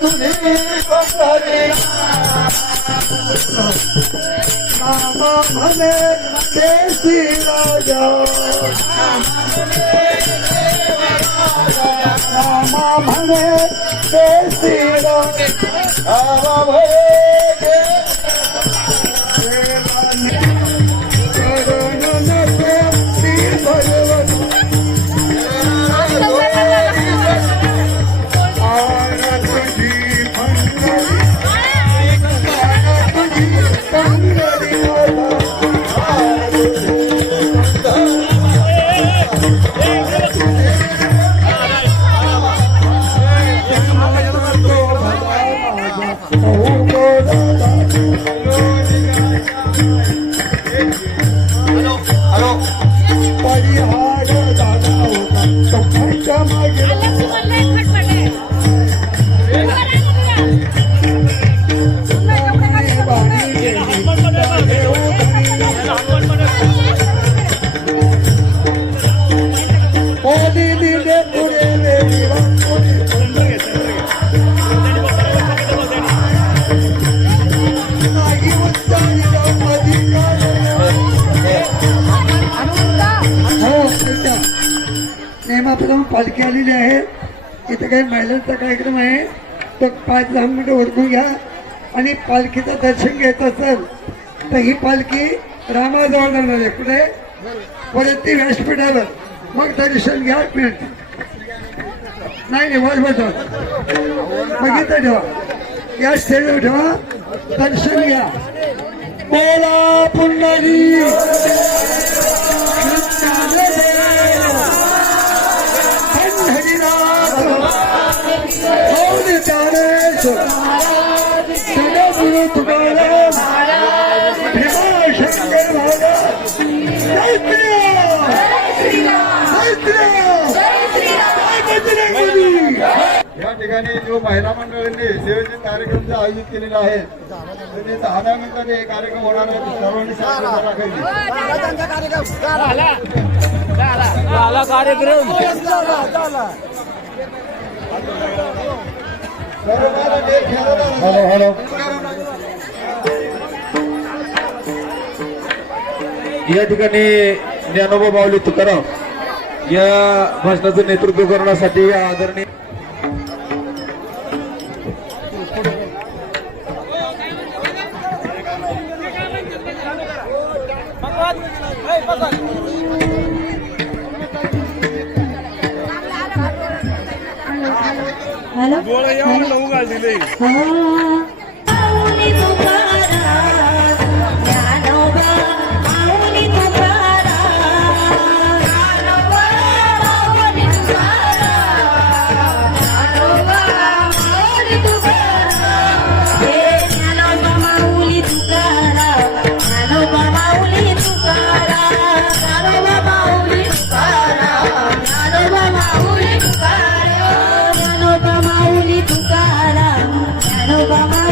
तुझी पंढरी नाम म्हणे देशी राजा नाम म्हणे देशी राजा नेमाप्रमाणे पालखी आलेली आहे. इथे काही महिलांचा कार्यक्रम आहे तो 5-10 मिनिटं ओळखून घ्या. आणि पालखीचं दर्शन घ्यायचं असेल तर ही पालखी रामाजवळ जाणार आहे. कुठे परत ती व्यासपीठावर मग दर्शन घ्या. मिळते नाही वर बसवा मग इथं ठेवा या स्टेजवर ठेवा दर्शन घ्या. बोला पुंडरी या ठिकाणी जो महिला मंडळांनी सेवेचे कार्यक्रम आयोजित केलेले आहेत ते 10 मिनिटांनी हे कार्यक्रम होणार आहे. सर्वांनी या ठिकाणी ज्ञानोबा माऊली तुकाराम या भाषणाचं नेतृत्व करण्यासाठी आदरणीय Baba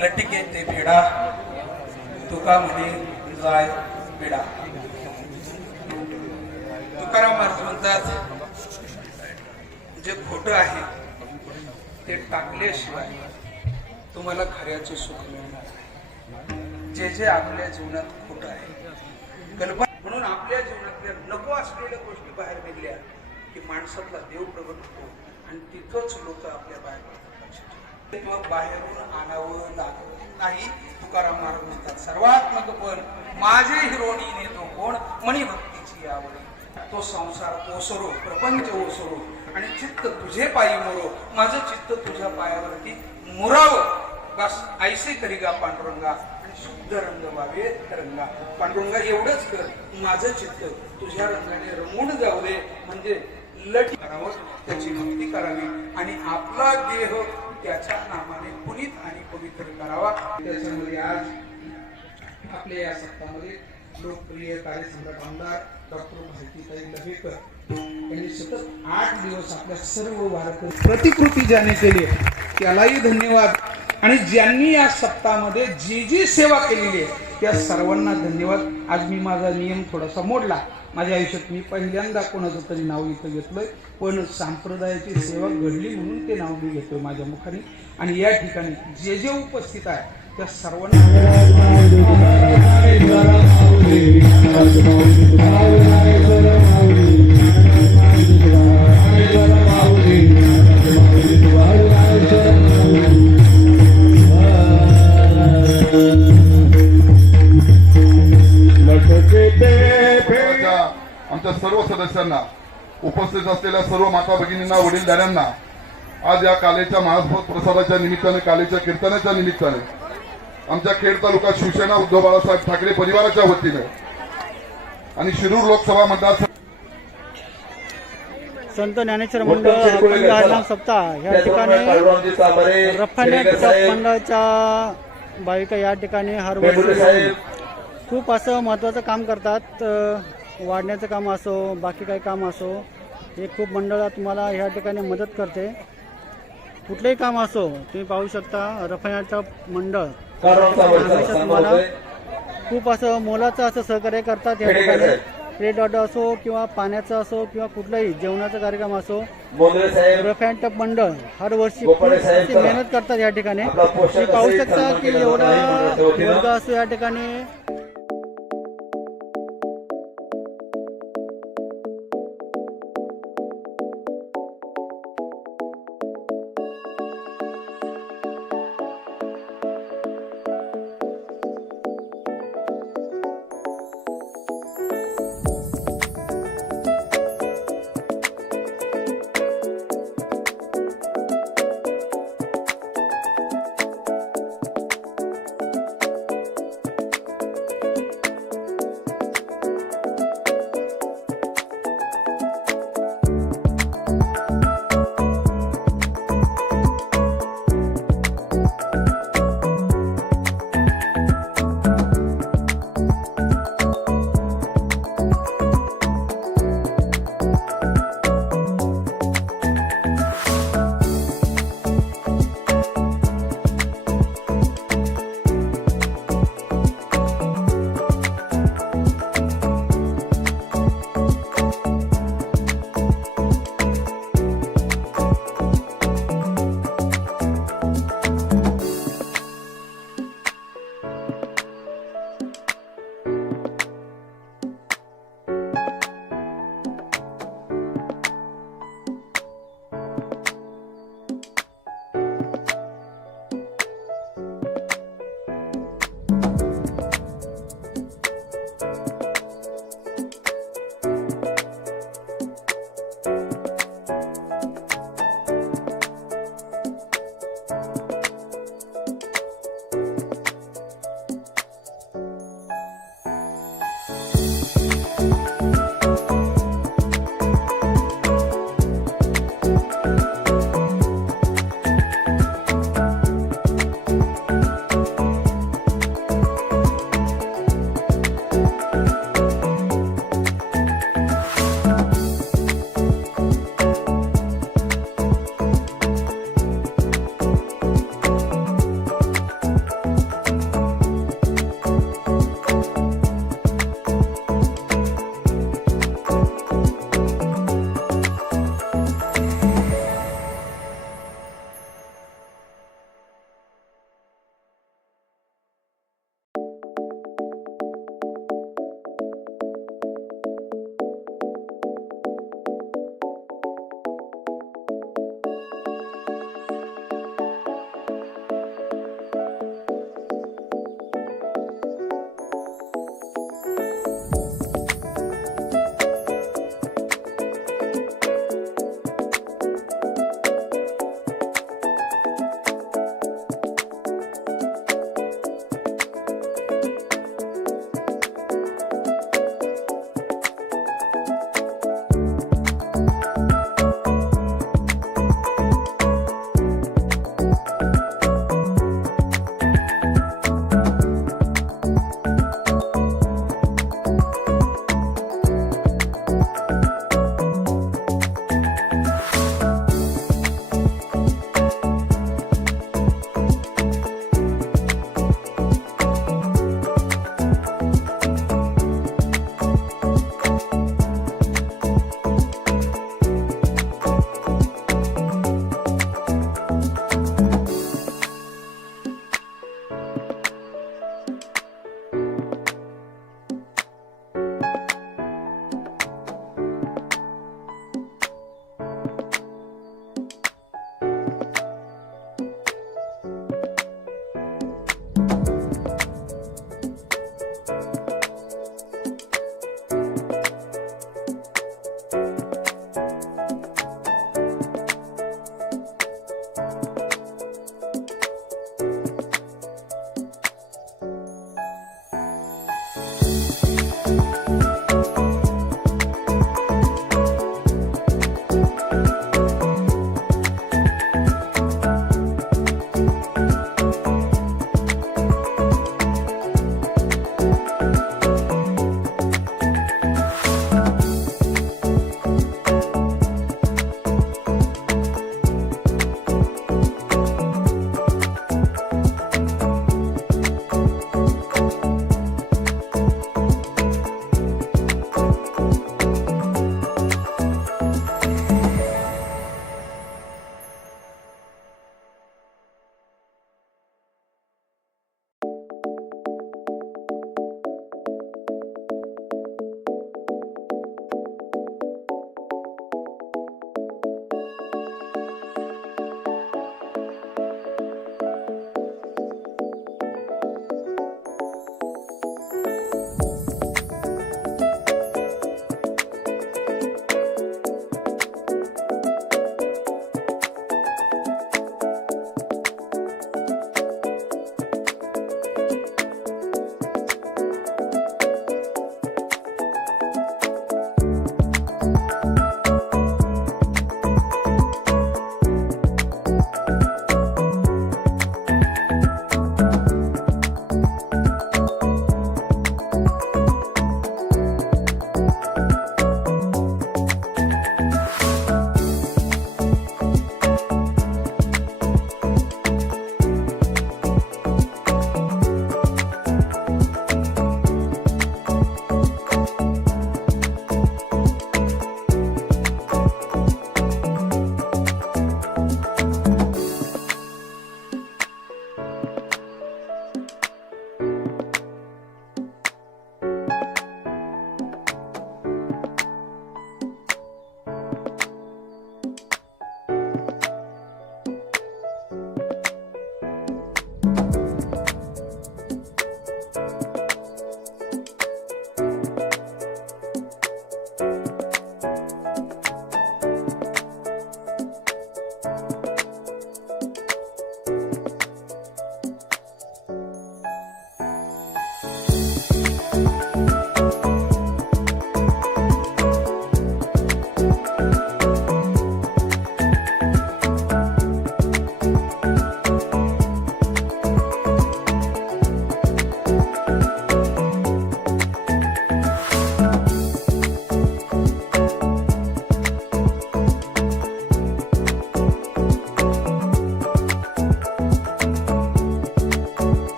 लटिके ते भेडा तुका म्हणे जाय बेडा. तुकाराम महाराज म्हणतात जे खोटं आहे ते टाकल्याशिवाय तुम्हाला खऱ्याचे सुख मिळणार नाही. जे जे आपल्या जीवनात खोटं आहे कल्पना म्हणून आपल्या जीवनातल्या नको असलेल्या गोष्टी बाहेर निघल्या की माणसातला देव प्रगट होतो आणि तिथंच लोक आपल्या बाहेर किंवा बाहेरून आणावं लागत नाही. तुकाराम महाराज म्हणतात सर्वात्मक पण माझे हिरोनी नेतो कोण मणी भक्तीची आवड. तो संसार ओसरो प्रपंच ओसरो आणि चित्त तुझे पायी मोरो. माझं चित्त तुझ्या पायावरती मुरावं बस ऐसे करिगा पांडुरंगा आणि शुद्ध रंग व्हावे रंगा. पांडुरंगा एवढंच कर माझं चित्त तुझ्या रंगाने रमून जाऊ दे. म्हणजे लटी करावं त्याची भक्ती करावी आणि आपला देह त्याच्या नामाने पुनीत आणि पवित्र करावा. त्याच्यामध्ये आज आपल्या या सप्ताहामध्ये लोकप्रिय कार्यसम्राट आमदार डॉक्टर भारतीताई लव्हेकर यांनी सतत 8 दिवस आपल्या सर्व वारकरी प्रतिकृती ज्याने केली त्यालाही धन्यवाद. आणि ज्यांनी या सप्ताहामध्ये जी जी सेवा केलेली आहे त्या सर्वांना धन्यवाद. आज मी माझा नियम थोडासा मोडला. माझ्या आयुष्यात मी पहिल्यांदा कोणाचं तरी नाव इथं घेतलंय पण संप्रदायाची सेवा घडली म्हणून ते नाव मी घेतोय माझ्या मुखाने. आणि या ठिकाणी जे जे उपस्थित आहे त्या सर्वांना आमच्या सर्व सदस्यांना उपस्थित असलेल्या सर्व माता भगिनींना वडीलधाऱ्यांना आज या कालेच्या महास्फोट प्रसादाच्या निमित्ताने कालेच्या कीर्तनाच्या निमित्ताने आमच्या खेड तालुका शिवसेना उद्धव बाळासाहेब ठाकरे परिवाराच्या वतीने आणि शिरूर लोकसभा मतदार संत ज्ञानेश्वर मंडळ अखंड हरिनाम सप्ताह या ठिकाणी रफानेट मंडळाच्या भाविका या ठिकाणी हर वर्षी खूप असं महत्त्वाचं काम करतात. वाढण्याचं काम असो बाकी काही काम असो हे खूप मंडळ तुम्हाला या ठिकाणी मदत करते. कुठलंही काम असो तुम्ही पाहू शकता रफानेट मंडळ तुम्हाला खूप असं मोलाचं असं सहकार्य करतात. या ठिकाणी प्लेट ऑर्डर असो किंवा पाण्याचा असो किंवा कुठलाही जेवणाचा कार्यक्रम असो रफानेट मंडळ हर वर्षी मेहनत करतात. या ठिकाणी तुम्ही पाहू शकता की एवढा वर्ग असो या ठिकाणी